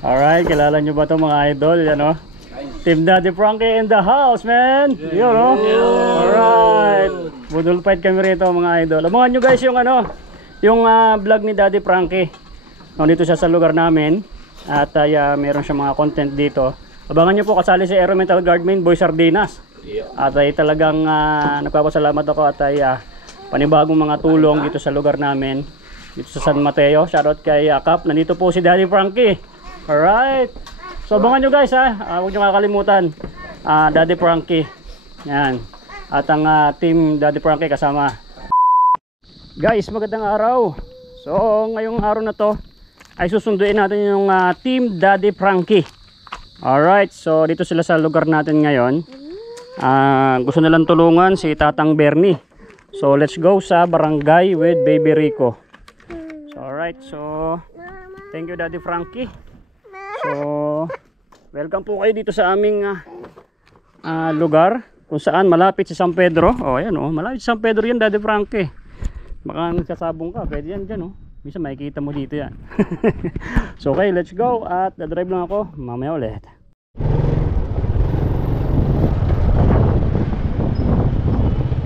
Alright, kilala nyo ba ito mga idol? Yan o. Team Daddy Frankie in the house, man! Yun o. Alright. Budol fight kami rito mga idol. Abangan nyo guys yung yung vlog ni Daddy Frankie. Nandito siya sa lugar namin. At meron siya mga content dito. Abangan nyo po, kasali si Aeromental Guard Main Boy Sardinas. At talagang nagpapasalamat ako at panibagong mga tulong dito sa lugar namin. Dito sa San Mateo. Shoutout kay Kap. Nandito po si Daddy Frankie. Alright. So abangan nyo guys ha. Huwag nyo kakalimutan. Daddy Frankie. Yan. At ang team Daddy Frankie kasama. Guys, magandang araw. So ngayong araw na to ay susunduin natin yung team Daddy Frankie. Alright. So dito sila sa lugar natin ngayon. Gusto nilang tulungan si Tatang Bernie. So let's go sa barangay with Baby Rico. So alright. So thank you Daddy Frankie. So welcome po kayo dito sa aming lugar kung saan malapit sa San Pedro. Oh ayan oh, malapit sa San Pedro yan Daddy Frankie. Baka nagsasabong ka, pwede yan dyan oh. Minsan makikita mo dito yan. So okay, let's go. At dadrive lang ako, mamaya ulit.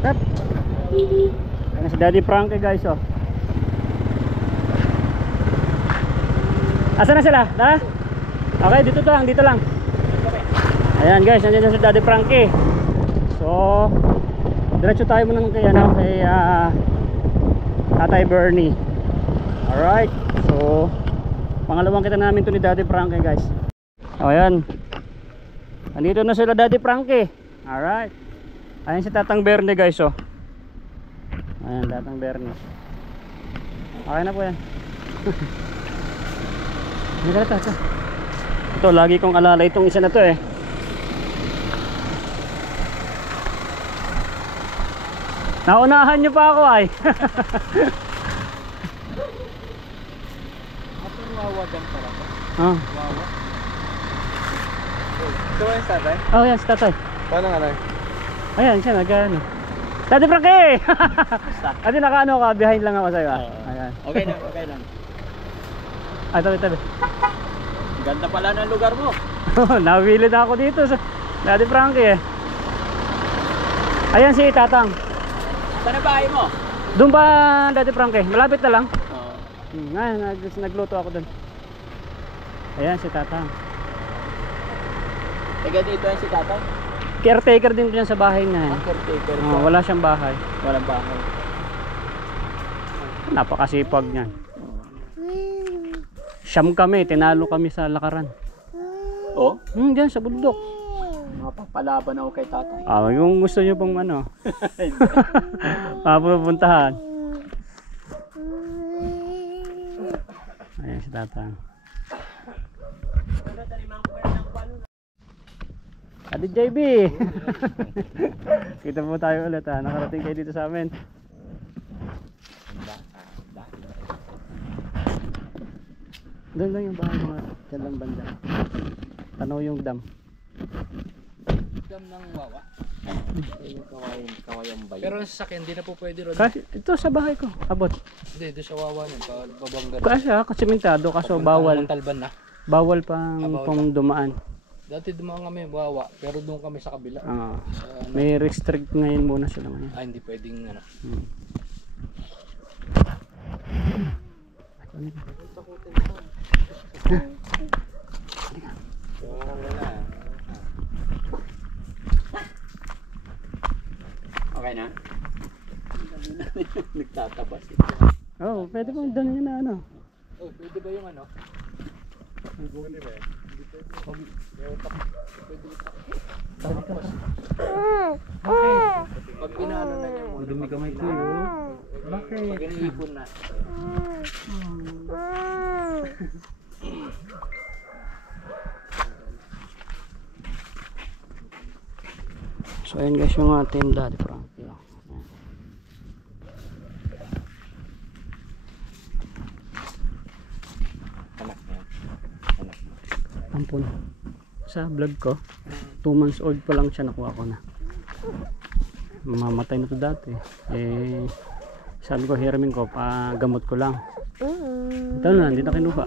Tap. Ayan si Daddy Frankie guys oh. Asa na sila? Ha? Okay, dito lang. Ayan guys, nandiyan si Daddy Frankie. So diretso tayo muna kay Tatay Bernie. Alright. So pangalawang kita namin to ni Daddy Frankie guys. O ayan. Nandito na sila Daddy Frankie. Alright. Ayan si Tatang Bernie guys oh. Ayan Tatang Bernie. Okay na po yan. Ito lagi kong alala itong isa na to eh. Naunahan nyo pa ako ay. Wawa gan pala ko. Oh. Wawa. Ito ba yung tatay? Oh yan si Tatay. Paano nga na? Ayan siya nagano. Daddy Frankie! Ate nakaano ka, behind lang ako sa'yo. Ayan. Okay lang. Tabi. Ganda pala ng lugar mo. Nawili na ako dito sa Daddy Frankie eh. Ayan si Tatang. Saan ang bahay mo? Doon ba Daddy Frankie? Malapit na lang. Oo. Ngayon, nagluto ako doon. Ayan si Tatang. Taga dito yan si tatay? Caretaker din dyan sa bahay na. Caretaker. Wala siyang bahay. Walang bahay. Napakasipag niyan. Siyam kami, tinalo kami sa lakaran. Oh? Diyan sa bundok. Mapapalaban ako kay tatay. Yung gusto nyo pong mapupuntahan. Ayan si Tatang. Adi JB. Kita po tayo ulit ha. Nakarating kayo dito sa amin. Doon lang yung bahay mga dyan lang banda. Tanaw yung dam. Dam ng Wawa. Yung kawayang bayan. Pero ang sasakyan, hindi na po pwede ron. Kasi ito sa bahay ko, abot. Hindi, doon sa Wawa nun. Babangga. Kasi kasimintado kaso bawal. Talban na. Bawal pang dumaan. Dati dumaan kami Wawa, pero doon kami sa kabila. May restrict ngayon muna sila ngayon. Hindi pwedeng Okay na? Nagtatabas ito. Oh, pwede pong doon yun na Oh, pwede ba yung Pwede ba? Pag inaano na niya muna. Dumi kamay ko yun. Bakit? Pag iniipon na. So ayun guys yung team Daddy Frankie. Anak niya. Ampun. Sa vlog ko, 2 months old pa lang siya nakuha ko na. Mamatay na to dati. Sabi ko hiramin ko, gamot ko lang. Ito na, hindi na kinuha.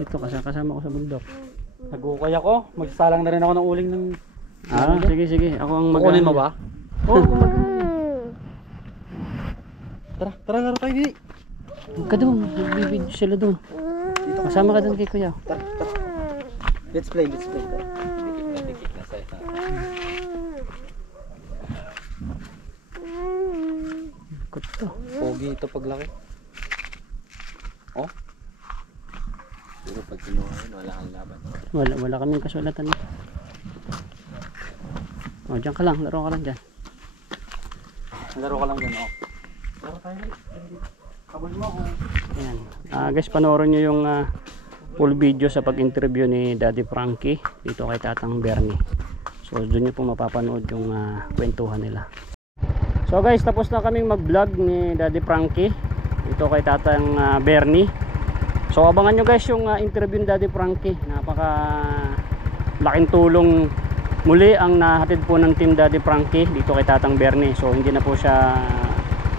Ito kasama ko sa bundok. Nag-ukay ako. Magsasalang na rin ako ng uling ng... Sige. Ako ang Kukunin mo ba? Oo. Tara nga tayo dito. Huwag ka doon. Nagbibidyo sila doon. Kasama ka doon kay kuya. Tara. Let's play. Ikot to. Pogi ito paglaki. Oh. Pero pag kinuha yun, wala kang laban. Wala kaming kasulatan. O, dyan ka lang. Laro ka lang dyan. Laro ka lang dyan, oh. Laro tayo. Kabul mo ako. Ayan. Guys, panoorin nyo yung full video sa pag-interview ni Daddy Frankie dito kay Tatang Bernie. So, doon nyo po mapapanood yung kwentuhan nila. So guys, tapos na kaming mag-vlog ni Daddy Frankie dito kay Tatang Bernie. So abangan nyo guys yung interview ni Daddy Frankie. Napaka laking tulong muli ang nahatid po ng Team Daddy Frankie dito kay Tatang Bernie. So hindi na po siya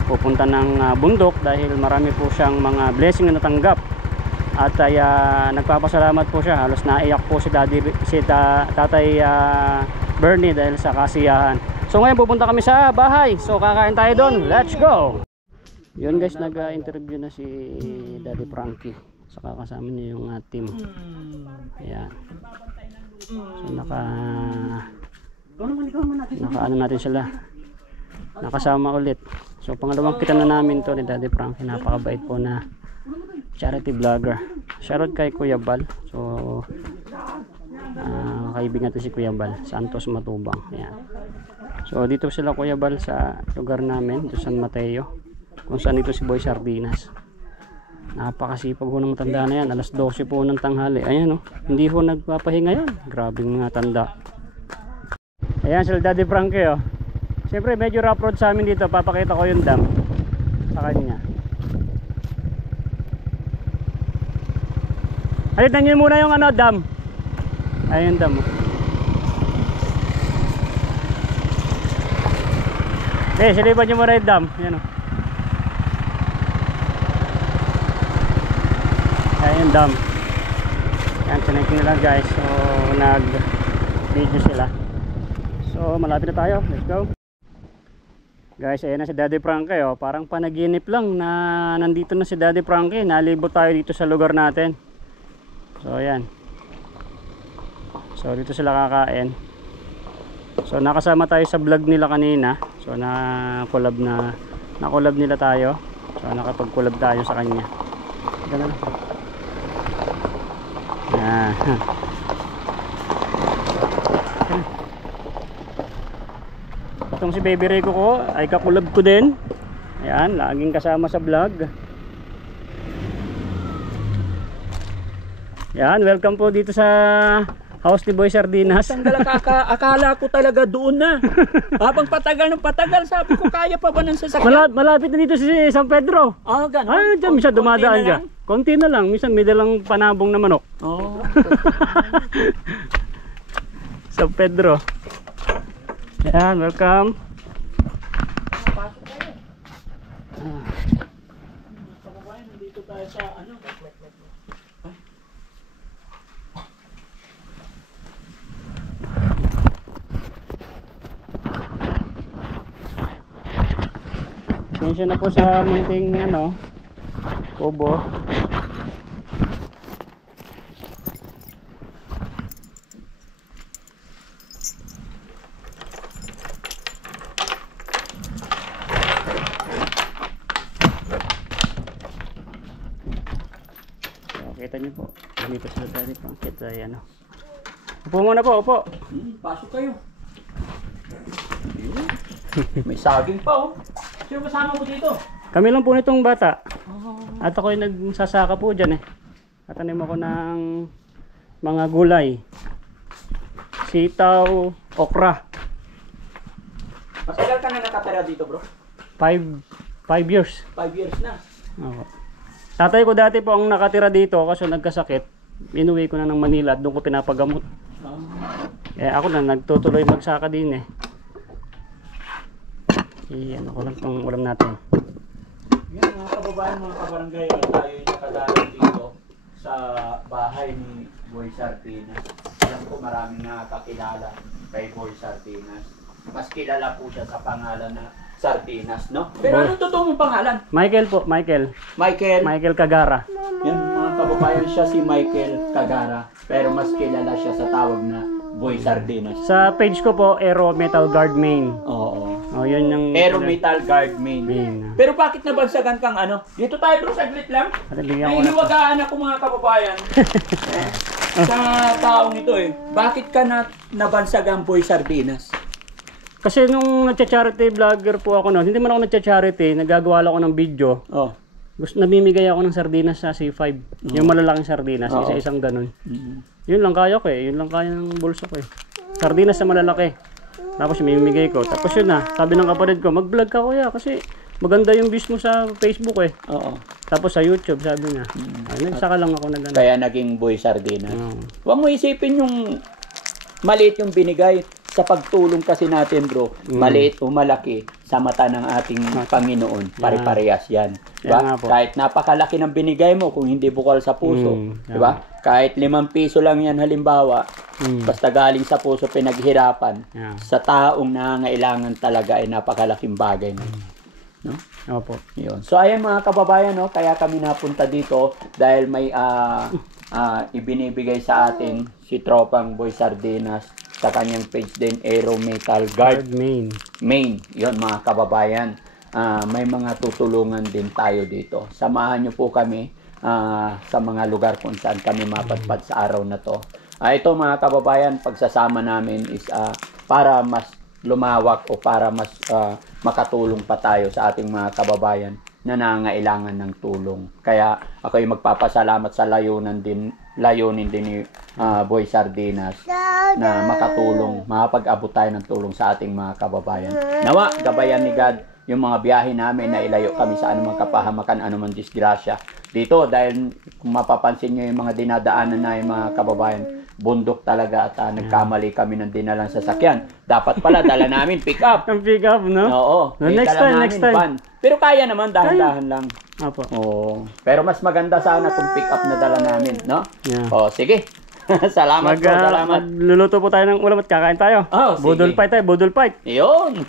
pupunta ng bundok dahil marami po siyang mga blessing na natanggap. At ay nagpapasalamat po siya. Halos naiyak po si Tatay Bernie dahil sa kasiyahan. So ngayon pupunta kami sa bahay. So kakain tayo doon. Let's go! Yun guys, nag-interview na si Daddy Frankie. Saka kasama niya yung team. Ayan. So naka natin sila. Nakasama ulit. So pangalawang kita na namin to ni Daddy Frankie. Napakabait po na charity vlogger. Shoutout kay Kuya Bal. So kaibigan natin si Kuya Bal, Santos Matubang. Ayan. So dito sila Kuya Bal sa lugar namin, sa San Mateo, kung saan ito si Boy Sardinas. Napakasipag ho ng matanda na yan. Alas 12 po ng tanghali. Ayan o, hindi ho nagpapahinga yan. Grabe mga tanda. Ayan sila Daddy Frankie o. Siyempre medyo rough road sa amin dito. Papakita ko yung dam sa kanya. Alitan nyo muna yung dam. Ayun dam o. Silipan nyo muna yung dam. Ayan o. Ayan dam. Ayan, connecting na lang guys. So nag video sila. So malapit na tayo. Let's go guys. Ayan na si Daddy Frankie oh. Parang panaginip lang na nandito na si Daddy Frankie. Nalibot tayo dito sa lugar natin. So ayan. So dito sila kakain. So nakasama tayo sa vlog nila kanina. So na-collab nila tayo. So nakapag-collab tayo sa kanya. Ganun lang. Itong si Baby Rico ko ay kakulab ko din. Ayan, laging kasama sa vlog. Ayan, welcome po dito sa house ni Boy Sardinas. Akala ko talaga doon na. Habang patagal sabi ko kaya pa ba ng sasakyan? Malapit na dito si San Pedro. Oh, gano'n. Ay, dyan, minsan dumadaan dyan. Konti na lang, minsan may dalang panabong na manok. Oh. San Pedro. Ayan, welcome. Dito tayo sa ano? Pasensya na po sa munting kubo. So, kita niyo po. Dito sila tayo ni Frankie. Ayan o. Upo muna po, upo. Pasok kayo. May saging pa oh. Sino kasama mo dito? Kami lang po nitong bata. At ako'y nagsasaka po dyan eh. Tatanim ako ng mga gulay. Sitaw, okra. Matagal ka na nakatira dito bro? 5 years. 5 years na. Oo. Tatay ko dati po ang nakatira dito kasi nagkasakit. Inuwi ko na ng Manila at doon ko pinapagamot. Ako na nagtutuloy magsaka din eh. Ano ko lang itong ulam natin. Yun mga kababayan, mga kabarangay, tayo yung nakagaling dito sa bahay ni Boy Sardinas. Alam ko maraming nakakakilala kay Boy Sardinas. Mas kilala po siya sa pangalan na Sardinas, no? Pero ano totoo mong pangalan? Michael po, Michael. Michael Kagara. Yan mga kababayan, siya si Michael Kagara. Pero mas kilala siya sa tawag na Boy Sardinas. Sa page ko po, Aero Metal Guard Main. Oo. Oh, yun yung... Aero Metal Guard Main. Pero bakit nabansagan kang ano? Dito tayo bro, saglit lang. Bigyan ko na to. Nahihiwagaan ako mga kababayan. Sa taong ito eh. Bakit ka nabansagan Boy Sardinas? Kasi nung nagcha-charity vlogger po ako noon, hindi man ako nagcha-charity, nagagawa lang ako ng video. Oh. Namimigay ako ng sardinas sa C5. Yung malalaking sardinas, isa-isang ganun. Yun lang kaya ko eh. Yun lang kaya ng bulso ko eh. Sardinas na malalaki. Tapos mamimigay ko. Tapos yun na, sabi ng kapatid ko, mag-vlog ka kuya kasi maganda yung views mo sa Facebook eh. Oo. Tapos sa YouTube, sabi niya. Ay, nagsaka lang ako na ganun. Kaya naging Boy Sardinas. Huwag mo isipin yung maliit yung binigay. Sa pagtulong kasi natin bro, maliit o malaki sa mata ng ating Panginoon, pare-parehas yan. Diba? Kahit napakalaki ng binigay mo kung hindi bukal sa puso. Diba? Kahit 5 piso lang yan halimbawa, basta galing sa puso pinaghirapan, sa taong nangangailangan talaga ay napakalaking bagay na. No? Opo. Yun. So ayan mga kababayan, no? Kaya kami napunta dito dahil may ibinibigay sa atin si Tropang Boy Sardinas sa kanyang page din, Aero Metal Guard Main. Yun mga kababayan, may mga tutulungan din tayo dito. Samahan nyo po kami sa mga lugar kung saan kami mapadpad sa araw na to. Ito mga kababayan, pagsasama namin is para mas lumawak o para mas makatulong pa tayo sa ating mga kababayan na nangangailangan ng tulong. Kaya ako ay magpapasalamat sa layunin din ni Boy Sardinas na makatulong, makapag-abot tayo ng tulong sa ating mga kababayan. Nawa, gabayan ni God yung mga biyahe namin na ilayo kami sa anumang kapahamakan, anumang disgrasya. Dito, dahil kung mapapansin nyo yung mga dinadaanan na yung mga kababayan, bundok talaga at nagkamali kami ng dinalang sasakyan. Dapat pala, dala namin pick up. Ang pick up, no? Oo. Next time. Van. Pero kaya naman, dahan-dahan lang. Opo. Oo. Pero mas maganda sana kung pick up na dala namin, no? Yeah. Oh, sige. Salamat po, salamat. Magluluto po tayo ng ulam at kakain tayo. Oh, Budol fight tayo, budol fight. Iyon.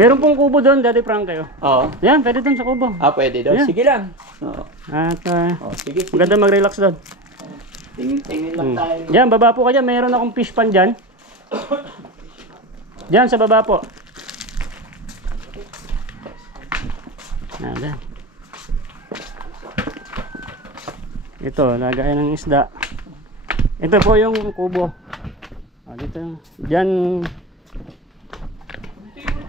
Meron pong kubo doon, Daddy Frank kayo. Oo. Yan, pwede doon sa kubo. Pwede doon. Yeah. Sige lang. Oo. At Sige. maganda mag-relax doon. Tingin lang tayo. Yan, baba po ka dyan. Meron akong fish pan dyan. Dyan, sa baba po. Yan. Ito, lagayan ng isda. Ito po yung kubo. Dito. Dyan.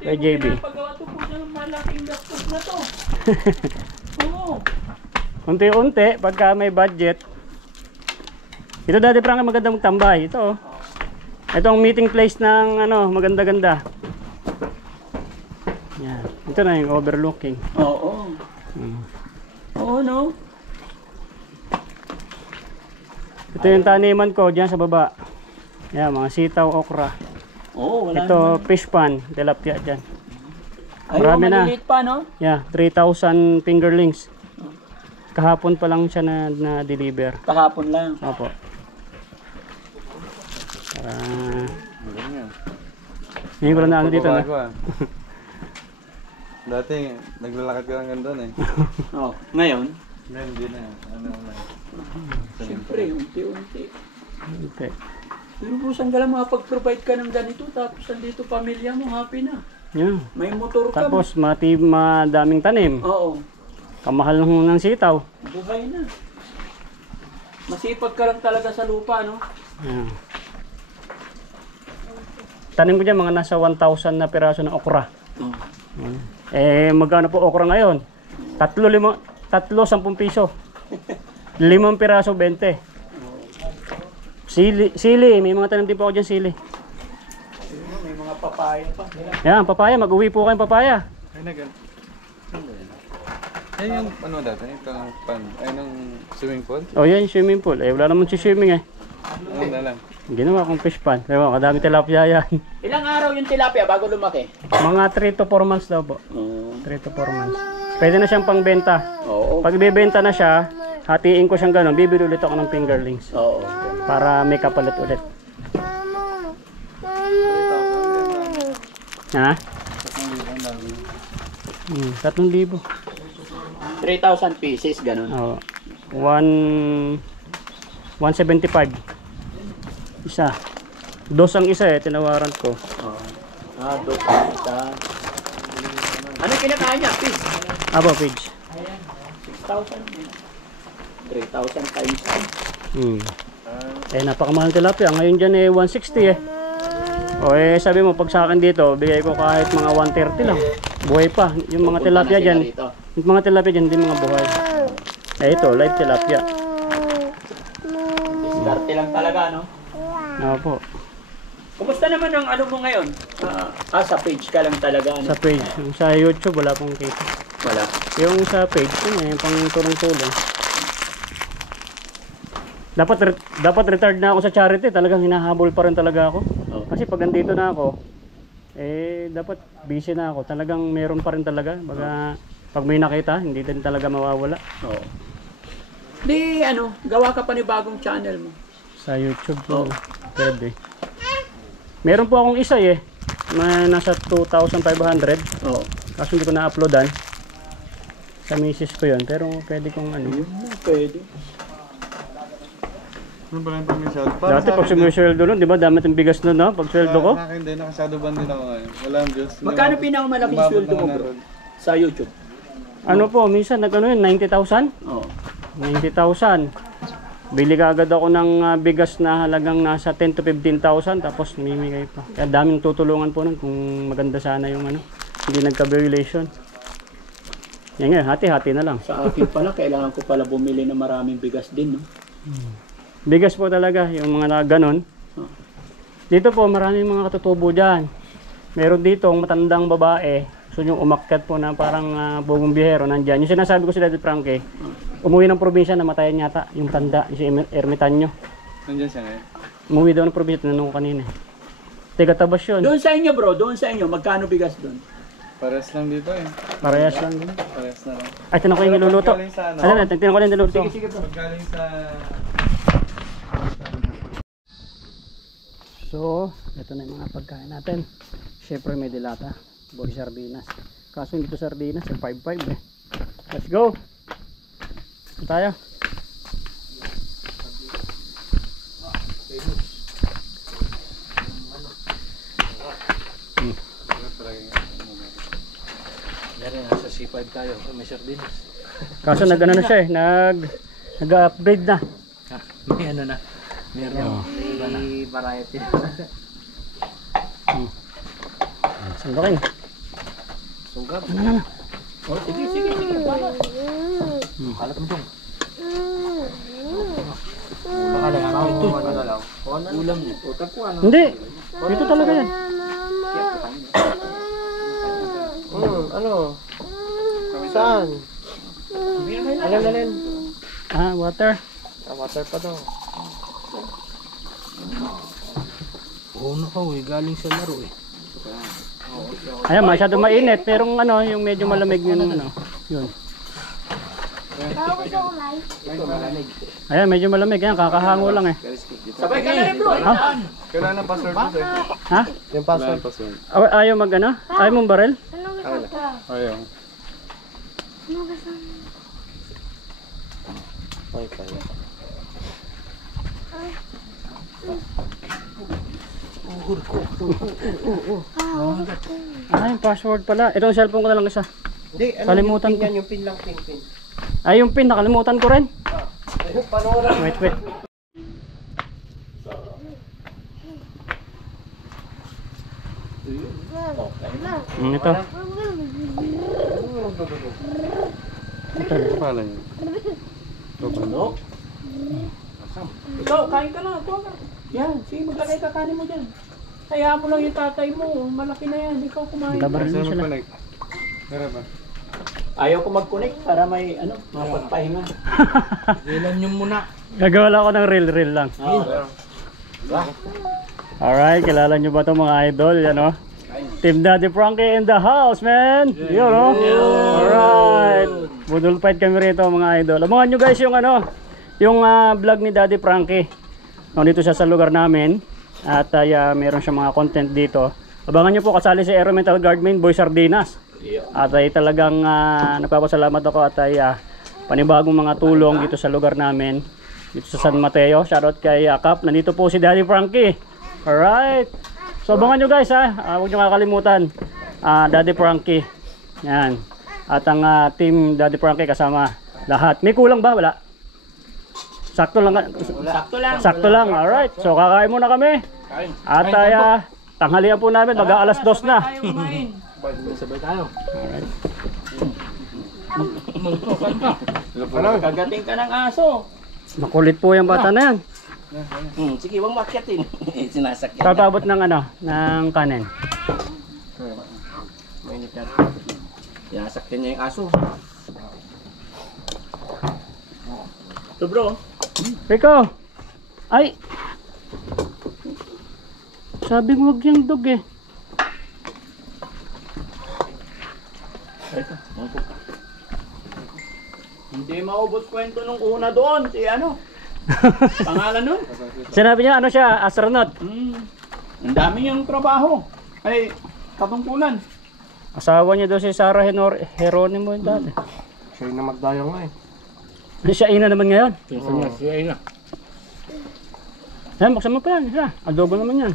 Kay JB. Paggawa to po ng malaking gastos na to. Oo. Unti-unti, pagka may budget. Ito dati parang maganda magtambay. Ito oh. Ito ang meeting place ng ano, maganda-ganda. Yan. Ito na yung overlooking. Oo. Oo, no? Ito yung taniman ko dyan sa baba. Yan, mga sitaw, okra. Oo, wala Ito, naman. fish pan, tilapia dyan. Ay, marami na. maliliit pa, no? Yeah, 3,000 fingerlings. Kahapon pa lang siya na-deliver. Kahapon lang. Opo. Para... Hindi ko lang na ano dito na. Dati, naglalakad ka lang doon eh. Oh, ngayon? Ngayon, hindi na. Ano na. Siyempre, unti-unti. Okay. Pero kung saan ka lang makapag-provide ka ng ganito, tapos nandito pamilya mo, happy na. Yeah. May motor ka. Tapos madaming tanim. Oo. Kamahal ng sitaw. Buhay na. Masipag ka lang talaga sa lupa, no? Yeah. Tanim ko dyan mga nasa 1,000 na piraso ng okra. Magkano po okra ngayon? 3, 10 piso. 5 piraso, 20. Sili. May mga tanim din po ako dyan, sili. May mga papaya pa. Yan, papaya. Mag-uwi po kayong papaya. Ay, ay, yung ano dati? Yung ng swimming pool? O yan, yung swimming pool. Wala naman si swimming eh. Ano na lang? Ginawa kong fish pan. Pero kadami tilapia yan. Ilang araw yung tilapia bago lumaki? Mga 3 to 4 months daw po. 3 to 4 months. Pwede na siyang pangbenta. Oo. Pag bibenta na siya, hatiin ko siyang gano'n, bibili ulit ako ng fingerlings. Oo. Para may kapalit ulit. Ha? 3,000. 3,000 pieces, ganun. Oo. 175. Isa. Dos ang isa eh, tinawaran ko. Oo. Dos ang isa. Ano kinakain niya? Fish? Aba, page. 6,000. 3,000 times 5. Eh, napakamahal tilapia. Ngayon dyan eh, 160 eh. O eh, sabi mo, pag sa akin dito, bigay ko kahit mga 130 lang. Buhay pa. Yung mga tilapia dyan, yung mga tilapia dyan, hindi mga buhay. Eh, ito, live tilapia. Diskarte lang talaga, no? Opo. Kumusta naman ang ano mo ngayon? Sa page ka lang talaga, no? Sa page. Yung sa YouTube, wala pong kita. Wala. Yung sa page, yun eh, pang tulong-tulong. Dapat retired na ako sa charity. Talagang hinahabol pa rin talaga ako. Oh. Kasi pag andito na ako, eh, dapat busy na ako. Talagang meron pa rin talaga. Baga, pag may nakita, hindi din talaga mawawala. Oo. Di, ano, gawa ka pa ni bagong channel mo. Sa YouTube po, pwede. Meron po akong isa eh. Nasa 2,500. Oo. Kaso hindi ko na-uploadan. Sa misis ko yun. Pero pwede kong ano. Pwede. Ano ba lang pamisal? Dati pag sumisweldo nun, di ba? Dami itong bigas nun, no? Pag sweldo ko. Sa akin din, nakasado ban din ako ngayon. Walang Diyos. Magkano pinakamalaking sweldo mo, bro? Sa YouTube? Ano po, minsan nag-ano yun, 90,000? Oo. 90,000. Bili ka agad ako ng bigas na halagang nasa 10 to 15,000 tapos mimigay pa. Kaya daming tutulungan po nun kung maganda sana yung ano, hindi nagka-violation. Yan nga, hati-hati na lang. Sa akin pala, kailangan ko pala bumili ng maraming bigas din, no? Bigas po talaga, yung mga ganon. Dito po, maraming mga katutubo dyan. Meron dito, ang matandang babae. Gusto nyo umakyat po na parang bugong biyahero nandyan. Yung sinasabi ko si Daddy Frankie, umuwi ng probinsya, namatayan yata yung tanda, yung si Ermitanyo. Nandiyan siya ngayon. Umuwi daw ng probinsya, tinanong ko kanina. Taga-Tabas yun. Doon sa inyo, bro, doon sa inyo, magkano bigas doon? Pares lang dito eh. Parehas lang din. Pares na lang. Ay, tinanong ko yung niluluto. Galing sa ano? Ano na, tinanong ko yung niluluto. Sige, bro. Galing sa... So, ito na yung mga pagkain natin. Siyempre may dilata. Boy sardinas. Kaso dito sardinas, 5.5 eh. Let's go! Ito tayo. Meron nasa C5 tayo. May sardinas. Kaso nag-ano na siya eh. Nag-upgrade na. May ano na. Meron. Iba na. Variety na. Sundokin. Sugab. Ano. Oh, sige. Kalat mo dong. Baka lang ito. Ulam niya. Hindi. Dito talaga yan. Ano? Saan? Alin. Water. Water pa daw. Ano ka galing sa laro eh. Ayan, masyado mainit. Pero ano, yung medyo malamig yun. Ano, yun. Ayan, medyo malamig. Ayan, kakahango lang eh. Sabay ka na rin, bro. Kailangan ng password ko sa'yo. Ha? Yung password. Password. Ayaw mag ano? Ayaw mong barel? Ayaw. Okay. Yung password pala. Ito ang cellphone ko na lang isa. Hindi, ano Kalimutan yung ko. pin yan? Yung pin lang, pin. Ay, yung pin, nakalimutan ko rin. Paano wala? Wait. Ito. Ano pala niyo? Ikaw, kain ka na. Kuha ka. Yan, sige, maglagay ka kanin mo dyan. Kaya mo lang yung tatay mo. Malaki na yan. Ikaw kumain. Tabaril Saan mo sila. mag-connect? Meron ba? Ayaw ko mag-connect para may, mapagpahinga. Ilan nyo muna. Gagawa lang ako ng reel lang. Alright, kilala nyo ba itong mga idol? Yan o. Team Daddy Frankie in the house, man. Yun, no? Alright. Budol fight kami rito, mga idol. Abangan nyo guys yung ano, yung vlog ni Daddy Frankie. Nandito siya sa lugar namin. At meron siya mga content dito. Abangan nyo po, kasali si Aero Metal Guard Main, Boy Sardinas. At ay talagang nagpapasalamat ako at ay panibagong mga tulong dito sa lugar namin. Dito sa San Mateo. Shoutout kay Kap. Nandito po si Daddy Frankie. Alright. So abangan nyo guys ha. Huwag nyo kakalimutan. Daddy Frankie. Yan. At ang team Daddy Frankie kasama lahat. May kulang ba? Wala. Sakto lang. Sakto lang. Sakto lang. Alright. So kakain muna kami. At ay tanghalian po namin. Mag-aalas 2 na. Sabay tayo. Kagating ka ng aso. Makulit po yung bata na yan. Sige, wag makyatin. Sinasakyan. Papabot ng ano, ng kanin. Sinasakyan niya yung aso. Ito bro. Rico! Ay! Sabi mo wag yung dog eh. Hindi maubos kwento nung una doon. Si ano? Pangalan nun? Sinabi niya ano siya, astronaut. Ang dami niyang trabaho. Ay, katungkulan. Asawa niya daw si Sarah Heronimo yung dati. Siya yung magdayo nga eh. Siya ina naman ngayon. Siya na. Ayan, buksan mo pa yan. Siya. Adobo naman yan.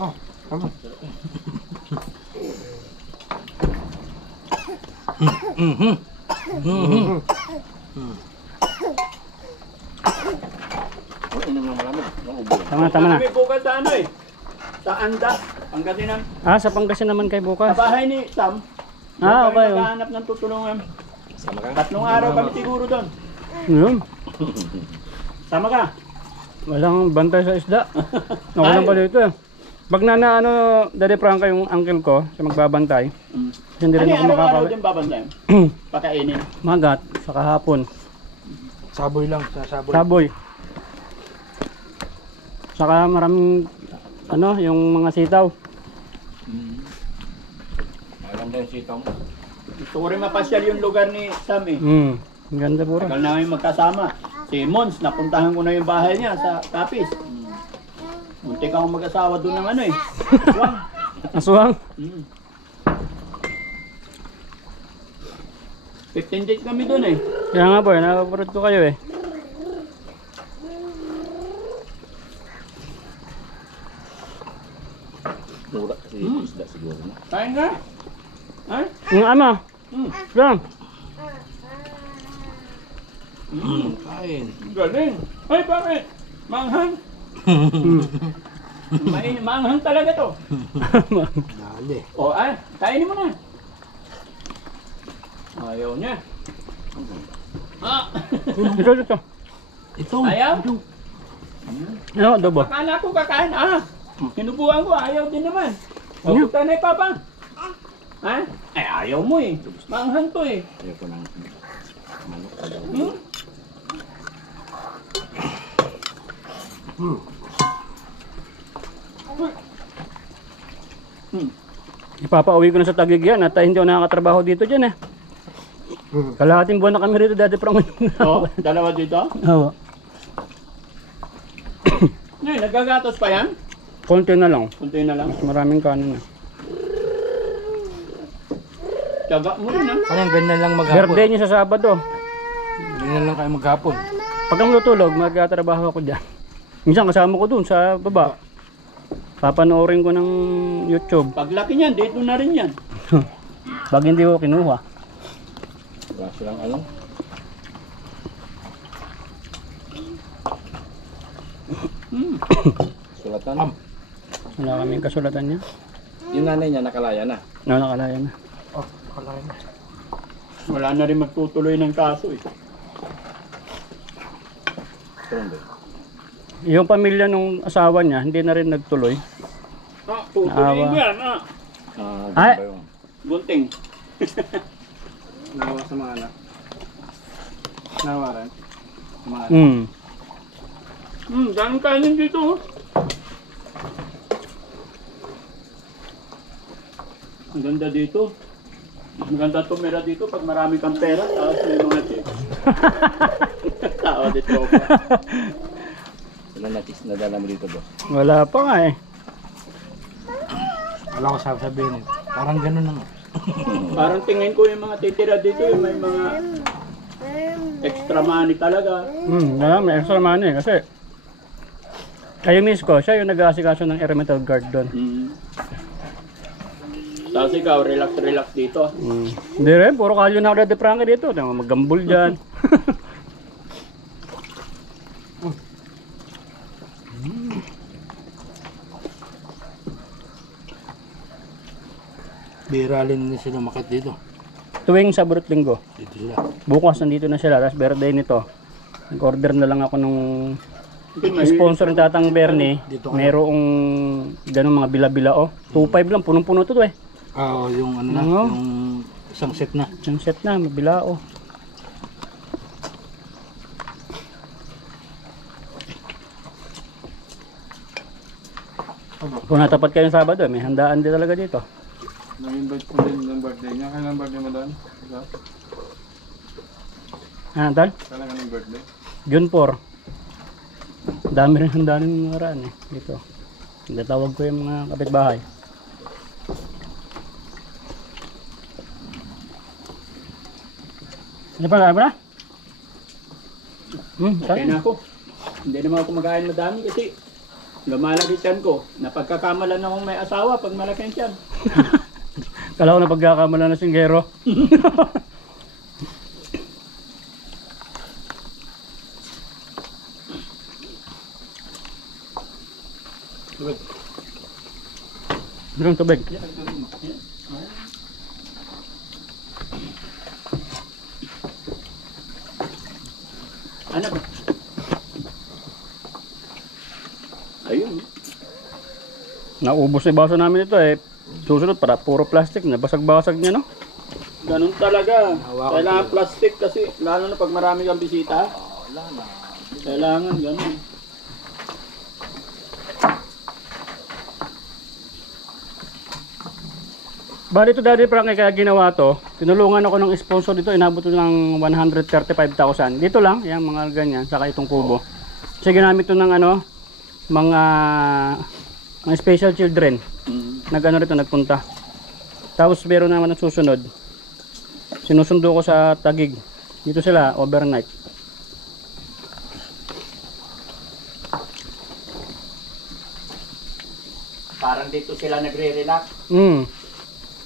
Oh, tama. Tama na. Kami bukas sa ano eh. Sa Anda, Pangasinan. Sa Pangasinan naman kay bukas. Sa bahay ni Sam. Okay. Maghahanap ng tutulungan. 3 araw kami siguro doon. Yun. Sama ka? Walang bantay sa isda. Nawalan pa dito eh. Pag ano, Daddy Frankie yung uncle ko, siya magbabantay. Hindi rin ako Araw-araw makakawin. din babantayan. Pakainin. Magat, sa kahapon. Saboy lang, sasaboy. Saboy. Saka maraming ano, yung mga sitaw. Maganda yung sitaw mo. Gusto ko rin mapasyal yung lugar ni Sam eh. Ang ganda puro. Tagal namin magkasama. Si Mons, napuntahan ko na yung bahay niya sa Capiz. Muntik akong mag-asawa doon ng ano eh. Aswang. Aswang. 15 days kami doon eh. Kaya nga po, napaparod ko kayo eh. Mura kasi isda siguro na. Kain ka? Ha? Yung ama. Yan. Kain. Galing. Ay, bakit? Manghang. Manghang talaga to. Dali. O, kainin mo na. Ayaw niya. Ito. Ito. Ayaw? Ano, adobo. Akala ko kakain. Sinubukan ko. Ayaw din naman. Pupunta na Papa. Ha? Ay, ayaw mo eh. Manghang to eh. Ayaw ko ng manok. Ipapauwi ko na sa Taguig yan at hindi ako nakakatrabaho dito dyan eh. Kalahating buwan na kami rito dati Frankie. Oo, dalawa dito. Oo. Ngayon, nagagatos pa yan? Konti na lang. Kunti na lang. Maraming kanin na. Tiyaga mo rin Parang ganyan lang maghapon. Birthday niya sa Sabado. Ganyan lang kayo maghapon. Pag ang tutulog, magtatrabaho ako dyan. Minsan kasama ko dun sa baba. Papanoorin ko ng YouTube. Paglaki niyan, dito na rin yan. Pag hindi ko kinuha. Wala silang ano. Sulatan. Wala kaming kasulatan niya. Yung nanay niya nakalaya na. Nakalaya na. Wala na rin magtutuloy ng kaso eh. Yung pamilya nung asawa niya, hindi na rin nagtuloy. Tutuloy Naawa. mo yan Ay! Gunting. Nawa sa mga anak. Nawaran. Sa mga anak. Daming kanin dito. Ang ganda dito. Maganda tumira dito pag marami kang pera. Tapos may mga chicks. Tao dito pa. Ilan na chicks na dala mo dito, boss? Wala pa nga eh. Wala ko sabihin eh. Parang ganun na nga. Parang tingin ko yung mga titira dito, yung may mga extra money talaga. Wala, may extra money kasi kayo miss ko, siya yung nag-aasikaso ng Elemental Guard doon. Tapos ikaw, relax dito. Hindi rin, puro kalyo na ako de Frankie dito. Maggambol dyan. Biralin na sila makit dito. Tuwing Sabado at Linggo. Dito sila. Bukas nandito na sila, tapos birthday nito. Nag-order na lang ako nung sponsor ng Tatang Bernie. Mayroong ganun mga bila-bila oh. 2.5 lang, punong-puno to eh. Yung ano na, Oo. yung isang set na. Yung set na, mabila oh. Kung natapat kayo ng Sabado, may handaan din talaga dito. Nag-invite ko din ng birthday niya. Kailan birthday mo doon? Tal? Kailan ka ng birthday? June 4. Dami rin handaan ng nakaraan eh, dito. Natawag ko yung mga kapitbahay. Ano pa, kaya ba na? Okay na ako. Hindi naman ako kumakain madami kasi lumalaki tiyan ko. Napagkakamalan akong may asawa pag malaki ang tiyan. Kala ko na pagkakamala na singgero. Durang tubig. Ano ba? Ayun. Naubos na yung baso namin ito eh. Susunod para puro plastic na basag-basag niya no. Ganun talaga. Kailangan plastic kasi lalo na pag marami kang bisita. Kailangan ganun. Bali ito Daddy Frankie kaya ginawa to. Tinulungan ako ng sponsor dito. Inabot ito ng 135,000. Dito lang, yan mga ganyan. Saka itong kubo. Kasi ginamit ito ng ano, mga special children. Nag-ano rito, nagpunta. Tapos meron naman ang susunod. Sinusundo ko sa Taguig. Dito sila, overnight. Parang dito sila nagre-relax.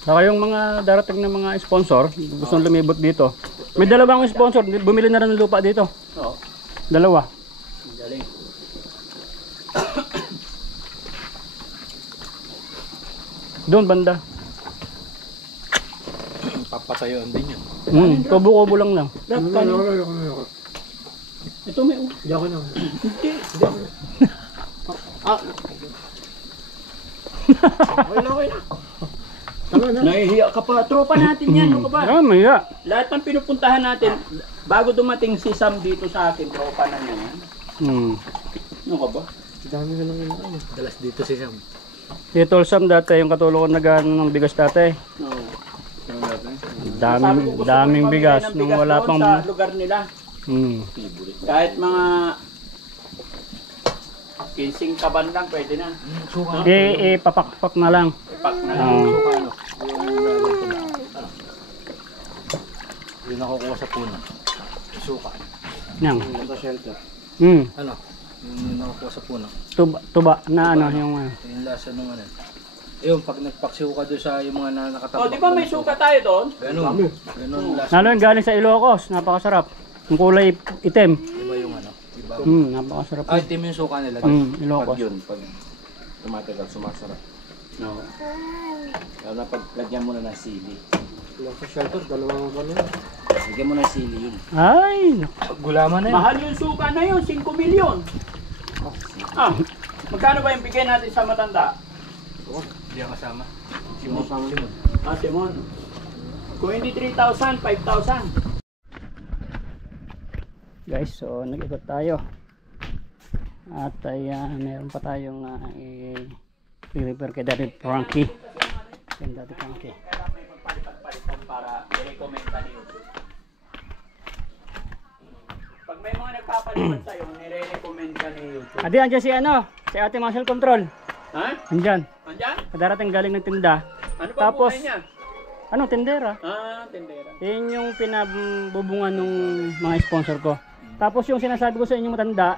Saka yung mga darating na mga sponsor, gustong lumibot dito. May dalawang sponsor, bumili na rin ng lupa dito. Oo. Dalawa. Galing. Doon banda. Papatayoan din yun. Kubo-kubo lang lang. Ito may Hindi ako na. Okay na. nahihiya ka pa. Tropa natin yan. Ano ka ba? Ah, maya. Lahat ng pinupuntahan natin, bago dumating si Sam dito sa akin, tropa na niya yan. Ano ka ba? Dami na lang yun. Dalas dito si Sam. Si Tol Sam dati, yung katulong ko nag-ano ng bigas dati. Oo. Daming, daming bigas nung wala pang... sa lugar nila. Kahit mga 15 kaban lang, pwede na. Papakpak na lang. Ipak na lang. Suka, ano? Yung nakukuha sa puno. Suka. Yan. Ito shelter. Ano? Yung nakukuha sa puno. Tuba na ano yung ano. Yung lasa nung ano. Yung pag nagpaksiw ka doon sa yung mga nakatambak. Oh, di ba may suka tayo doon? Ganun. Ganun lasa. Lalo yung galing sa Ilocos, napakasarap. Yung kulay itim. Iba yung ano. Iba. Napakasarap. Ah, itim yung suka nila. Ilocos. Pag tumatagal, sumasarap. No. Lalo na pag lagyan mo na ng sili. Ito shelter, dalawang ba na. Lagyan mo ng sili yun. Ay, Gulaman na yun. Mahal yung suka na yun, 5 milyon. Ah, magkano ba yung bigay natin sa matanda? Hindi ang kasama. Simon. Ah, Simon. Kung hindi 3,000, 5,000. guys, so nag-ikot tayo. At ayan, meron pa tayong i-repair kay Daddy Frankie. Kay Daddy Frankie. May magpalitan para i-recommend ka ni YouTube. Pag may mga nagpapalitan sa'yo, nire-recommend ka ni YouTube. Adi, andyan si si Ate Muscle Control. Ha? Andyan. Andyan? Darating galing ng tinda. Ano pa Tapos, buhay niya? tindera. Tindera. Yun yung pinabubungan ng mga sponsor ko. Tapos yung sinasabi ko sa inyo matanda,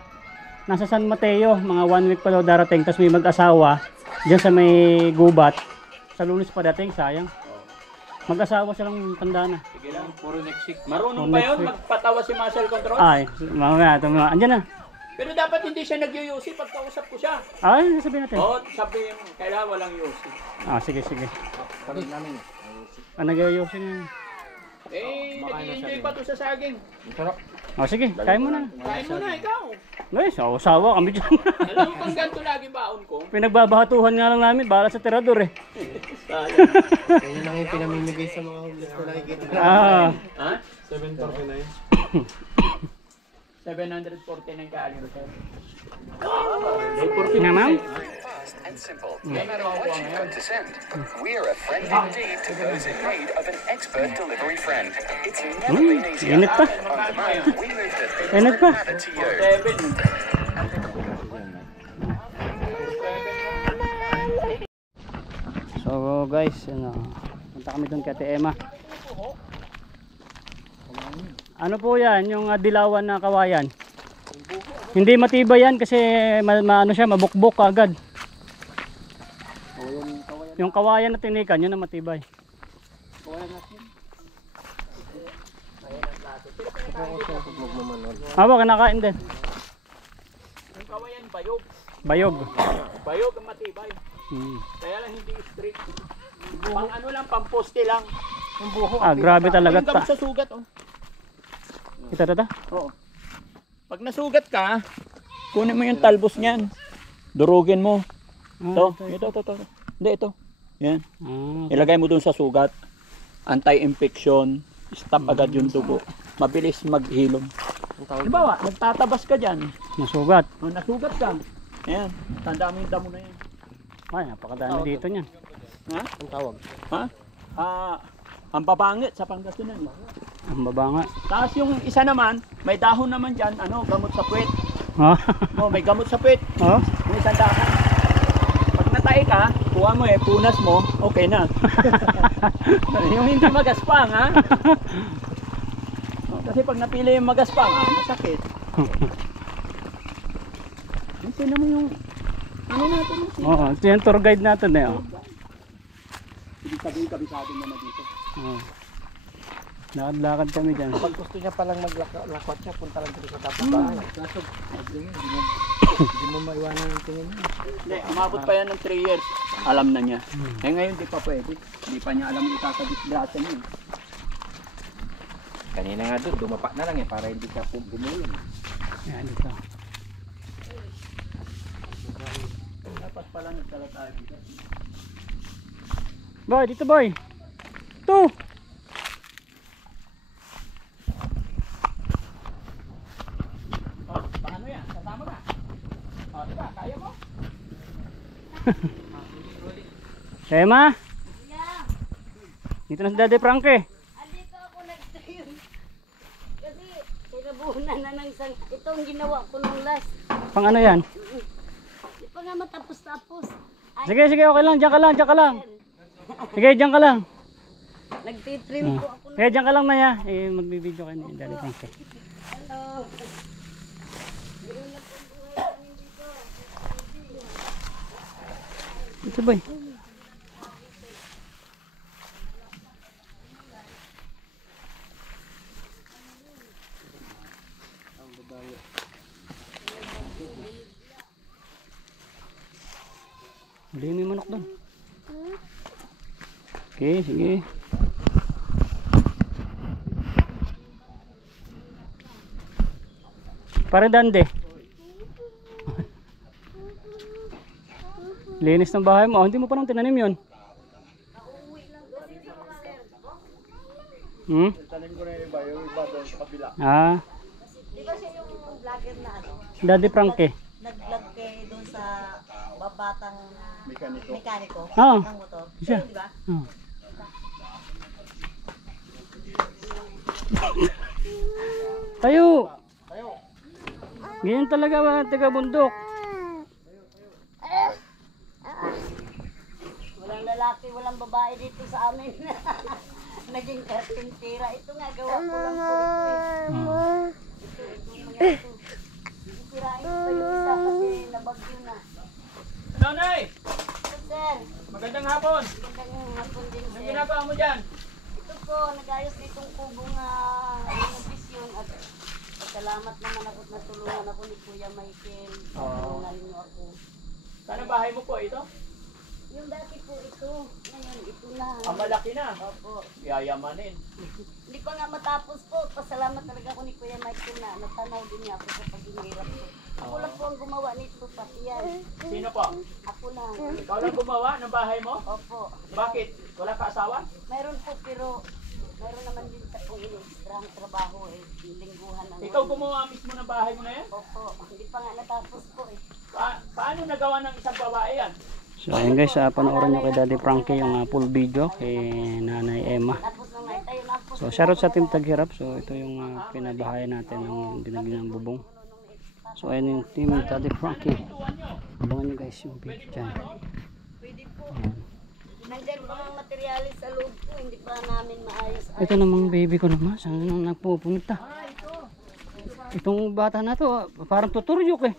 nasa San Mateo, mga 1 week pa daw darating. Tapos may mag-asawa, dyan sa may gubat. Sa Lunes pa dating, sayang. Mag-asawa silang tanda na. Sige lang, puro next week. Marunong ba yun? Magpatawa si Muscle Control? Ay, mga andyan na. Pero dapat hindi siya nag-UC pagkausap ko siya. Ay, sabihin natin. Oo, sabihin mo, kailangan walang UC. Sige. Sabi namin. Nag-ayusin yan. Nag-i-enjoy pa to sa saging. Sarap. Sige, kain mo na. Kain mo na, ikaw. Guys, usawa kami dyan. Alam mo kung ganito lagi baon ko? Pinagbabahatuhan nga lang namin, bala sa tirador eh. Kaya lang yung pinamimigay sa mga homeless ko nakikita. Ha? 749. 749 kaalir. Na ma'am? And simple. No matter what you put to send, we're a friend indeed to those in need of an expert delivery friend. It's never been easier. Init pa. On demand, we move the things Init that pa. matter to you. 7. So guys, punta kami doon kay Ate Emma. Ano po yan, yung dilawan na kawayan? Hindi matibay yan kasi mabukbok agad. Yung kawayan na tinikan, yun na matibay. Kinakain din. Yung kawayan, bayog. Bayog. Bayog ang matibay. Kaya lang hindi straight. Pang ano lang, pang poste lang. Yung buho. Grabe talaga. Yung gamot sa sugat, oh. Ito. Oo. Pag nasugat ka, kunin mo yung talbos niyan. Durugin mo. Ito. Hindi, ito. Yan. Ilagay mo dun sa sugat. Anti-infection. Stop agad yung dugo. Mabilis maghilom. Halimbawa, nagtatabas ka dyan. Nasugat. Nasugat ka. Ayan. Tanda mo yung damo na yan. Ay, napakadami dito niyan. Ha? Ang tawag. Ha? Ang babangit sa Pangasinan. Ang babanga. Tapos yung isa naman, may dahon naman dyan, gamot sa puwet. May gamot sa puwet. May isang dahon. Pag natay ka, kuha mo punas mo, okay na. Yung hindi magaspang, ha? Kasi pag napili yung magaspang, masakit. Tingnan mo yung, natin mo. Ito yung tour guide natin eh. Ibig sabihin, kabisado naman dito. Lakad-lakad kami dyan. Pag gusto niya palang maglakwat siya, punta lang dito sa dapat bahay. Kaso, hindi mo maiwanan yung tingin niya. Hindi, umabot pa yan ng 3 years. Alam na niya. Ngayon di pa pwede. Hindi pa niya alam yung kakadisgrasya niya. Kanina nga doon, dumapa na lang para hindi ka bumulong. Ayan dito. Dapat pala nagdala tayo dito. Boy, dito boy. Ito. Paano yan? Kasama ka? Diba? Kaya mo? Emma. Dito na si Daddy Frankie. Andito ako nag-stream. Kasi kinabuhunan na ng isang, itong ginawa ko nung last. Pang ano yan? Di pa nga matapos-tapos. Sige, okay lang. Diyan ka lang. Sige, diyan ka lang. Nagtitrim ko ako. Sige, diyan ka lang na ya. Magbibideo kayo ni Daddy Frankie. Hello. Dito boy. Hindi mo yung manok doon. Okay, sige. Pare dande. Linis ng bahay mo. Hindi mo pa nang tinanim yun. Tanim ko na yung iba doon sa kabila. Ah. Di ba siya yung vlogger na ano? Daddy Frankie. nag-vlog kayo doon sa babatang mekaniko Oo. ng motor. Siya. Di ba? Oh. Tayo! Ganyan talaga mga taga-bundok. Walang lalaki, walang babae dito sa amin. Naging karpintera. Ito nga, gawa ko lang po ito eh. Ito, mga ito. Sirain ko pa yung isa kasi nabagyo na. Nanay! Sir, Magandang hapon! magandang hapon din Anong sir. ginagawa mo dyan? Ito po, nag-ayos ditong kubong renovation at salamat naman ako at natulungan ako ni Kuya Michael. Tulungan niyo ako. Saan ang bahay mo po ito? Yung dati po ito, ngayon ito na. Ang malaki na. Opo. Yayamanin. Hindi pa nga matapos po. Pasalamat talaga ako ni Kuya Michael na natanaw din niya ako sa paghihirap ko. Ako lang po ang gumawa nito, pati yan. Sino po? Ako lang. Ikaw lang gumawa ng bahay mo? Opo. Bakit? Wala ka asawa? Mayroon po pero mayroon naman din sa pong extra trabaho eh. Lingguhan na. Ikaw gumawa mismo ng bahay mo na yan? Opo. Hindi pa nga natapos po eh. Paano nagawa ng isang babae yan? So ayun guys, panoorin nyo kay Daddy Frankie yung full video kay Nanay Emma. Tapos nang tayo na po. So shoutout sa Team Taghirap. So ito yung pinabahayan natin ng binagyan ng bubong. So ayun yung Team Daddy Frankie. Abangan nyo guys yung video dyan. Pwede po. Nandiyan pa mga materyales sa loob ko. Hindi pa namin maayos. Ito namang baby ko naman. Saan nang nagpupunta? Itong bata na to, parang tuturyok eh.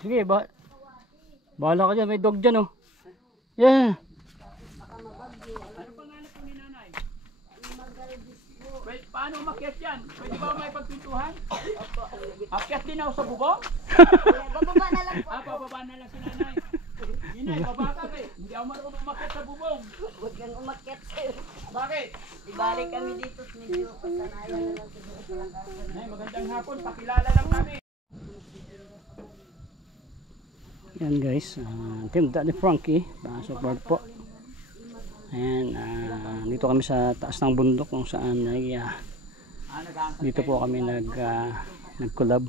Sige, bahala ka dyan. May dog dyan oh. Yeah. Pwede, paano umakyat yan? Pwede ba may pagpintuhan? Akyat din ako sa bubong? Bababa na lang po. Bababa na lang si nanay. Inay, baba ka eh. Hindi ako marunong umakyat sa bubong. Huwag kang umakyat sir. Bakit? Ibalik kami dito. Medyo pasanayan na lang siguro sa langasan. Nay, magandang hapon. Pakilala lang kami. Yan guys, Team Daddy Frankie, support po. Ayan, dito kami sa taas ng bundok kung saan ay dito po kami nag-collab.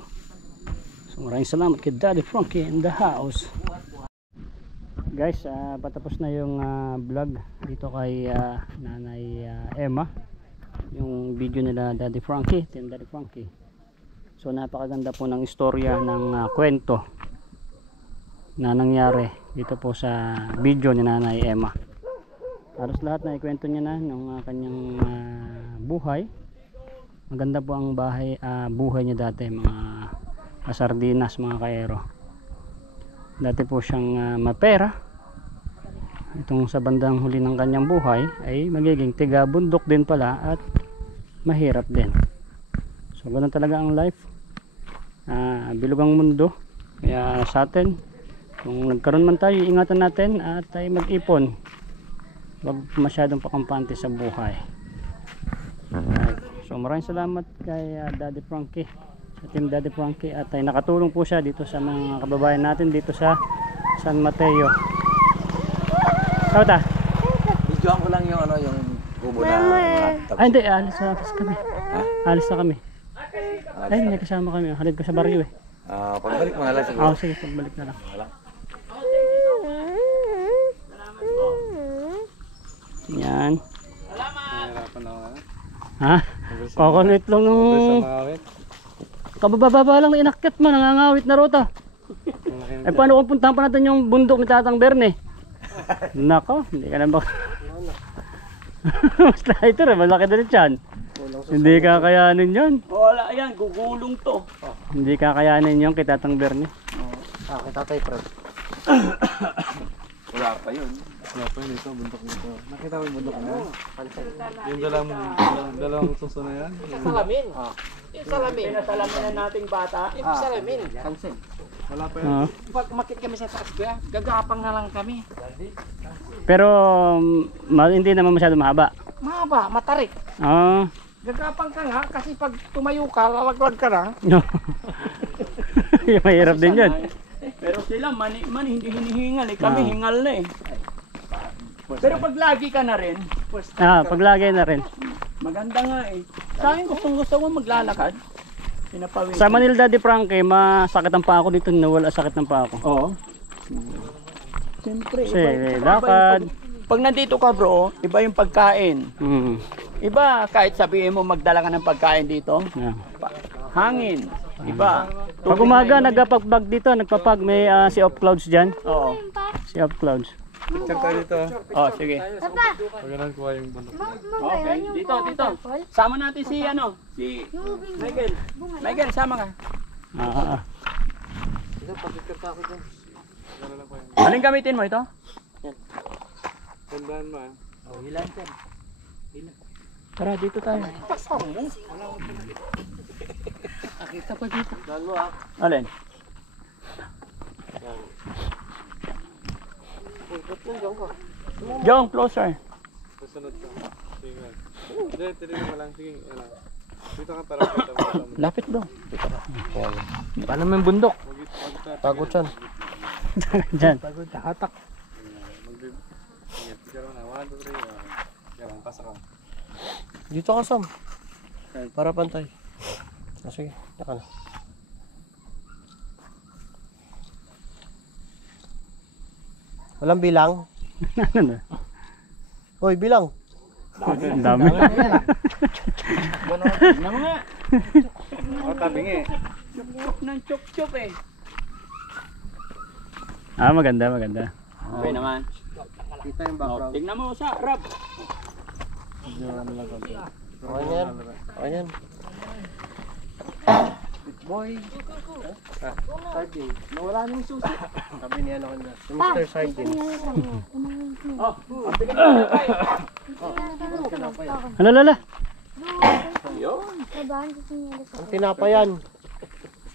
So maraming salamat kay Daddy Frankie in the house. Guys, patapos na yung vlog dito kay Nanay Emma. Yung video nila Daddy Frankie, Team Daddy Frankie. So napakaganda po ng istorya ng kwento na nangyari dito po sa video ni Nanay Emma. Halos lahat na ikwento niya na ng kanyang buhay. Maganda po ang buhay niya dati, mga kasardinas, mga kaero. Dati po siyang mapera. Itong sa bandang huli ng kanyang buhay ay magiging tiga bundok din pala at mahirap din. So ganun talaga ang life. Bilog ang mundo. Kaya sa atin, kung nagkaroon man tayo, ingatan natin at tayo mag-ipon. Huwag masyadong pakampante sa buhay. Alright. So maraming salamat kay Daddy Frankie, sa Team Daddy Frankie, at ay nakatulong po siya dito sa mga kababayan natin dito sa San Mateo. Tawta? Videoan ko lang yung yung kubo na Ay hindi, alis na kami. Alis na kami. Ay may kasama kami, halid ko sa baryo eh. pagbalik mo na lang siguro. Sige, pagbalik na lang. Yan. Nahirapan ako. Ha? Kakulit lang nung kabababa lang na inakyat mo, nangangawit na rota. Eh paano kung puntahan pa natin yung bundok ni Tatang Berne? Nako, hindi ka na ba? Mas lighter eh, malaki na rin yan. Hindi kakayanin yun. Wala yan, gugulong to. Hindi kakayanin yun kay Tatang Berne. Kita tayo, Fred. Wala pa yun. Wala pa yun ito, bundok nito. Nakita mo yung bundok na yan? Yung dalawang suso na yan? Salamin. Yung salamin. Pinasalamin na nating bata. Yung salamin. Wala pa yun. Pag makit kami sa taas kuya, gagapang na lang kami. Pero hindi naman masyado mahaba. Mahaba, matarik. Gagapang ka nga kasi pag tumayo ka, lalaglag ka na. Mahirap din yun. Pero sila hindi hinihingal eh. Kami hingal na eh. Pero pag lagi ka na rin, Paglagay na rin. maganda nga eh. Sa akin gusto mo maglalakad. Pinapawisan. Sa Manila Daddy Frankie, masakit ang paa ko dito, nawala sakit ng paa ko. Oo. Siyempre, Kasi iba lakad. pag nandito ka bro, iba yung pagkain. Mm. Iba, kahit sabihin mo magdala ka ng pagkain dito, Yeah. hangin. Iba. Pag umaga, nagpapagbag dito, nagpapag, may sea of clouds dyan. Oo. Sea of clouds. Picture tayo dito. Oh, sige. Pag ganun kuha yung bundok. Okay, dito. Sama natin si si Michael. Michael, sama ka. Ah. Anong gamitin mo ito? Tandaan mo Tara, dito tayo. Nakita pa dito. Alin? Jong, closer. Susunod ka. Sige nga. Hindi, tinignan mo lang. Sige, ano. Dito ka para kita mo. Lapit bro. Paano may bundok? Pagod yan. Dyan. Pagod, hatak. Sige, picture mo na. 1, 2, 3. Yan, pasa ka. Dito ka, Sam. Para pantay. Sige, naka na. Walang bilang? Ano na? Hoy, bilang. Ang dami. Tignan mo nga. Oh, tabingi. Chuk ng chuk eh. Ah, maganda, maganda. Okay naman. Kita yung Oh, tignan mo sa Rob. Okay na yan. Okay na yan. Boy. Sardine. Nawala na yung susi. Sabi niya ano kanina. Si Mr. Sardine. Oh, bigyan mo na tayo. Alala. Yun. Ang tinapayan.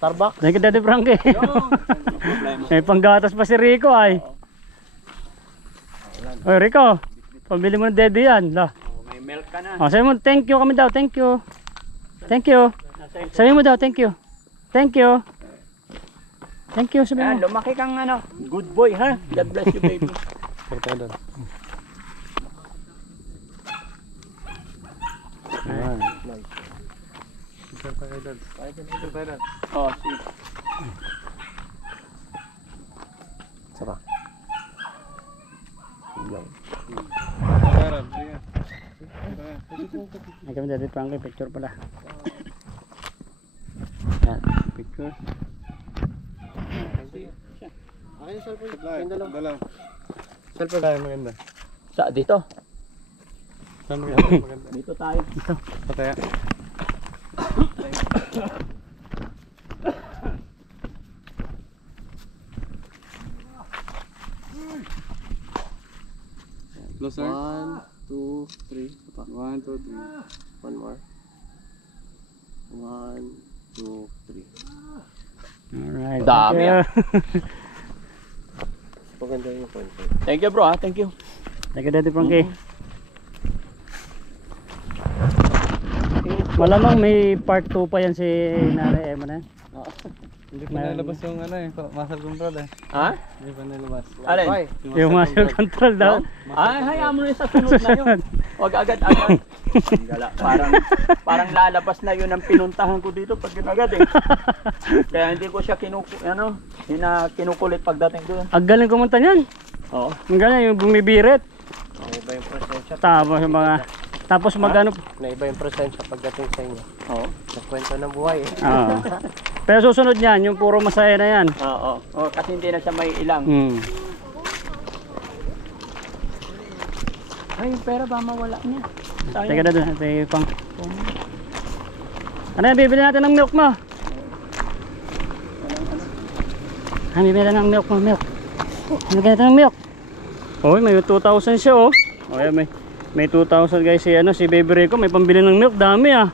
Starbucks. Thank you Daddy Frankie. May panggatas pa si Rico ay. Oy Rico, pambili mo ng Daddy yan. La. May milk ka na. Oh, sabi mo thank you kami daw. Thank you. Thank you. Sabi mo daw thank you. Thank you. Thank you sabi Yan, mo. lumaki kang ano. Good boy ha. God bless you baby. Punta doon. Picture tayo doon. Picture tayo doon. Oh, si. Saba. Bilang. Pagkarap, sige. Ay kami Daddy Frankie picture pala. Yan, picture. Ay, yung cellphone. Yung dalaw. Cellphone. Tayo maganda. Sa dito. Saan maganda? Dito tayo. Pataya. Closer. 1, 2, 3. 1, 2, 3. One more. 1, 2, 3. Alright. Dami, thank you. Maganda yung phone ko. Thank you bro ha. Thank you. Thank you Daddy Frankie. Malamang may part 2 pa yan si Nanay Emma na yan. Hindi pa nalabas yung ano eh. Muscle control eh. Ha? Hindi pa nalabas. Alin? Yung muscle control daw. Ay, hayaan mo na sa sunod na yun. Huwag agad-agad. Gala, parang lalabas na yun ang pinuntahan ko dito pag agad eh. Kaya hindi ko siya kinukulit pagdating doon. Ang galing kumunta niyan. Oo. Ang galing yung bumibirit. Naiba yung presensya. Tapos yung mga magano. Naiba yung presensya pagdating sa inyo. Oo. Nagkwento ng buhay eh. Oo. Pero susunod niyan, yung puro masaya na yan. Oo. Oo, kasi hindi na siya may ilang. Ay, yung pera ba mawala niya? Teka na doon, tayo pang. Ano yan, bibili natin ng milk mo? Ano, bibili natin ng milk mo, milk. Bibili natin ng milk. Oh, may 2,000 siya oh. Oh, yan, may 2,000 guys si ano, si Baby Rico, may pambili ng milk, dami ah.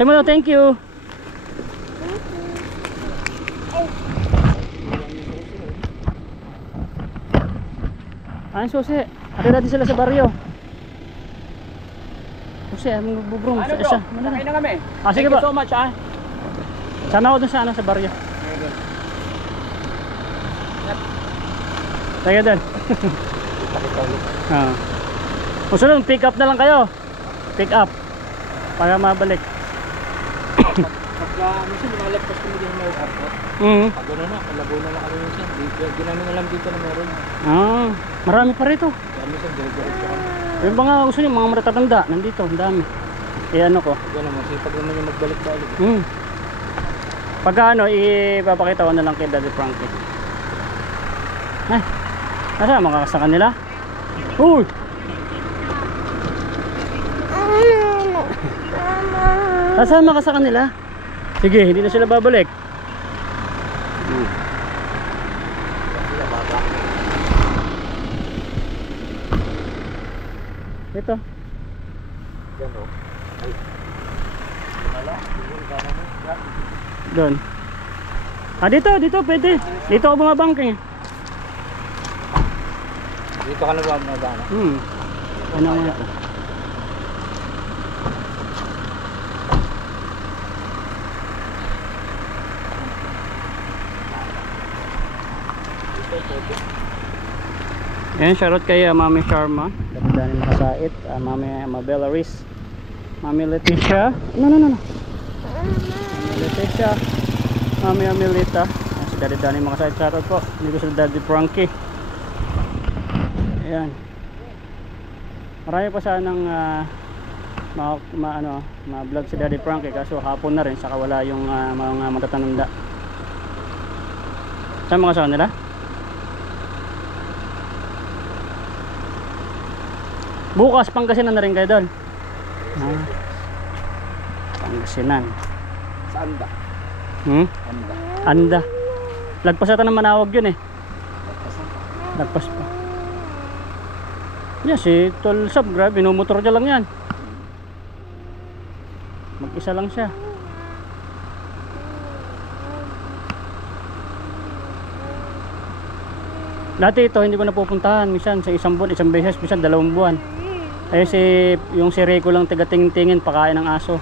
Sabi mo daw, thank you. Ay, susi. Ate natin sila sa baryo. Susi, magbubrong. Ano bro? Isa. Sakay na kami. Ah, sige Thank you ba? so much ha. Sama ko dun sa ano, sa baryo. Tayo dun. Susunod, pick up na lang kayo. Pick up. Para mabalik. Pagka, minsan lumalagpas kami din ng airport. Pag gano'n na, kalabo na lang kami minsan. Di namin alam dito na meron. Ah, marami pa rito. Kaya minsan, dire-diretso kami. Yung mga gusto nyo, mga matatanda, nandito, ang dami. Eh ano ko. Gano'n, masipag naman yung magbalik-balik. Pagka ano, ipapakita ko na lang kay Daddy Frankie. Ay, nasa makakasakan nila? Uy! Nasaan makasakan nila? Sige, hindi na sila babalik. Ito. Doon. Ah, dito pwede. Dito ako bumabangking. Dito ka na ba mabana? Ano nga ito? Ayan, shoutout kay Mami Sharma, Kapitanin Makasait, Mami Amabella Riz, Mami Leticia, no. Mami Leticia, Mami Amelita, si Daddy Danny Makasait, shoutout po. Dito sa Daddy Frankie. Ayan. Marami pa sanang ma-vlog si Daddy Frankie, kaso hapon na rin, saka wala yung mga matatananda. Saan mga kasama nila? Bukas Pangasinan na rin kayo doon. Pangasinan. Saan ba? Anda. Lagpas ata ng Manawag yun eh. Lagpas pa. Yan si Tol Sab, grabe, binumotor niya lang yan. Mag-isa lang siya. Dati ito hindi ko napupuntahan, minsan sa isang buwan, isang beses, minsan 2 buwan. Yung si Rico lang tigatingin pakain ng aso.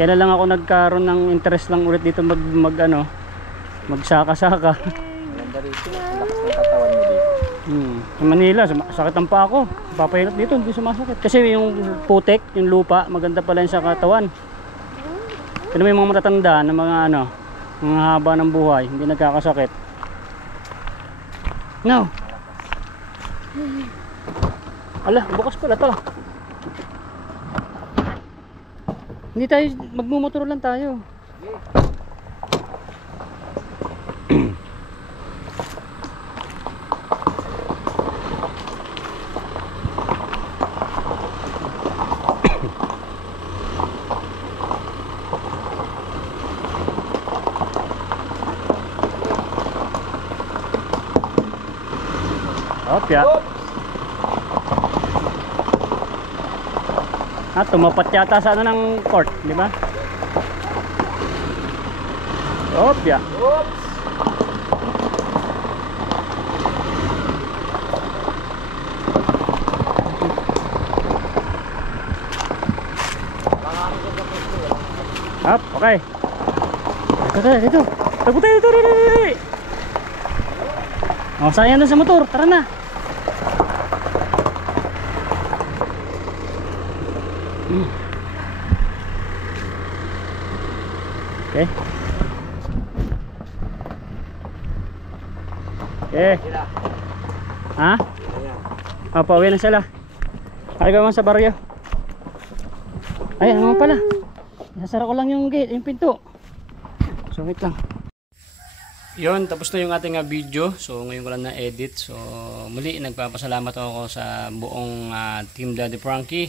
Kailan lang ako nagkaroon ng interest lang ulit dito magsaka-saka. Maganda rito, lakas ng katawan mo dito. Sa Manila, sakit ang pa ako. Papahilot dito, hindi sumasakit. Kasi yung putik, yung lupa, maganda pala yun sa katawan. Pero may mga matatanda na mga mga haba ng buhay, hindi nagkakasakit. No. Ala, bukas pala to. Hindi tayo, magmumotor lang tayo. Opya. Tumapat yata sa ng court, di ba? Opya. Oops! Okay. Dito. Tago tayo dito. Oh, sayang na sa motor. Tara na. Okay. Ha? Pauwi na sila. Ay ka man sa baryo. Ay, ano pala? Nasara ko lang yung gate, yung pinto. So wait lang. Yun, tapos na yung ating video. So ngayon ko lang na-edit. So muli nagpapasalamat ako sa buong Team Daddy Frankie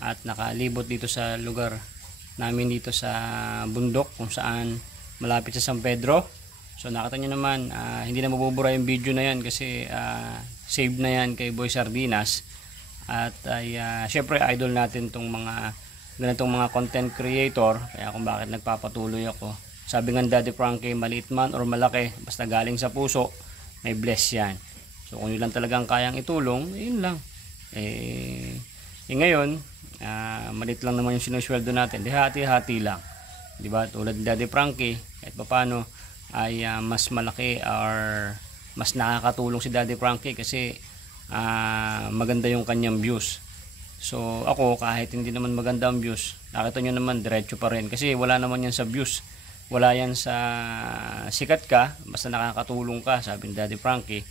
at nakalibot dito sa lugar namin dito sa bundok kung saan malapit sa San Pedro. So nakita nyo naman, hindi na mabubura yung video na yan kasi save na yan kay Boy Sardinas. At syempre idol natin tong mga ganitong mga content creator, kaya kung bakit nagpapatuloy ako. Sabi nga Daddy Frankie, maliit man or malaki, basta galing sa puso, may bless yan. So kung yun lang talagang kayang itulong, yun lang. Ngayon, maliit lang naman yung sinusweldo natin, di hati-hati lang. Diba? Tulad ni Daddy Frankie, kahit paano ay mas malaki or mas nakakatulong si Daddy Frankie kasi maganda yung kanyang views. So ako, kahit hindi naman maganda ang views, nakita nyo naman diretso pa rin kasi wala naman yan sa views, wala yan sa sikat ka, basta nakakatulong ka, sabi ni Daddy Frankie,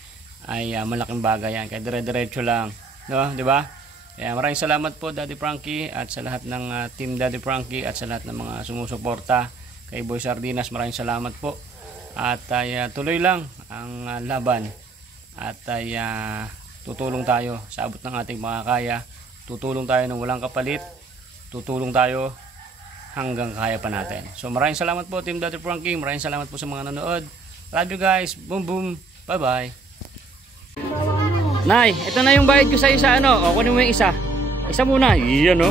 ay malaking bagay yan, kaya dire-diretso lang, no? Di ba? Kaya maraming salamat po Daddy Frankie at sa lahat ng team Daddy Frankie at sa lahat ng mga sumusuporta kay Boy Sardinas. Maraming salamat po at ay tuloy lang ang laban at ay tutulong tayo sa abot ng ating makakaya, tutulong tayo ng walang kapalit, tutulong tayo hanggang kaya pa natin. So maraming salamat po team Daddy Frankie, maraming salamat po sa mga nanonood. Love you guys, boom boom, bye bye. Nay, ito na yung bayad ko sa isa, ano? O, kunin mo yung isa. Isa muna, iyan, no?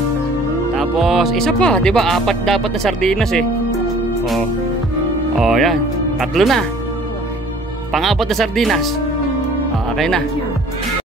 Tapos, isa pa, di ba? 4 dapat na sardinas, eh. O, yan. 3 na. Pang-4 na sardinas. O, okay na.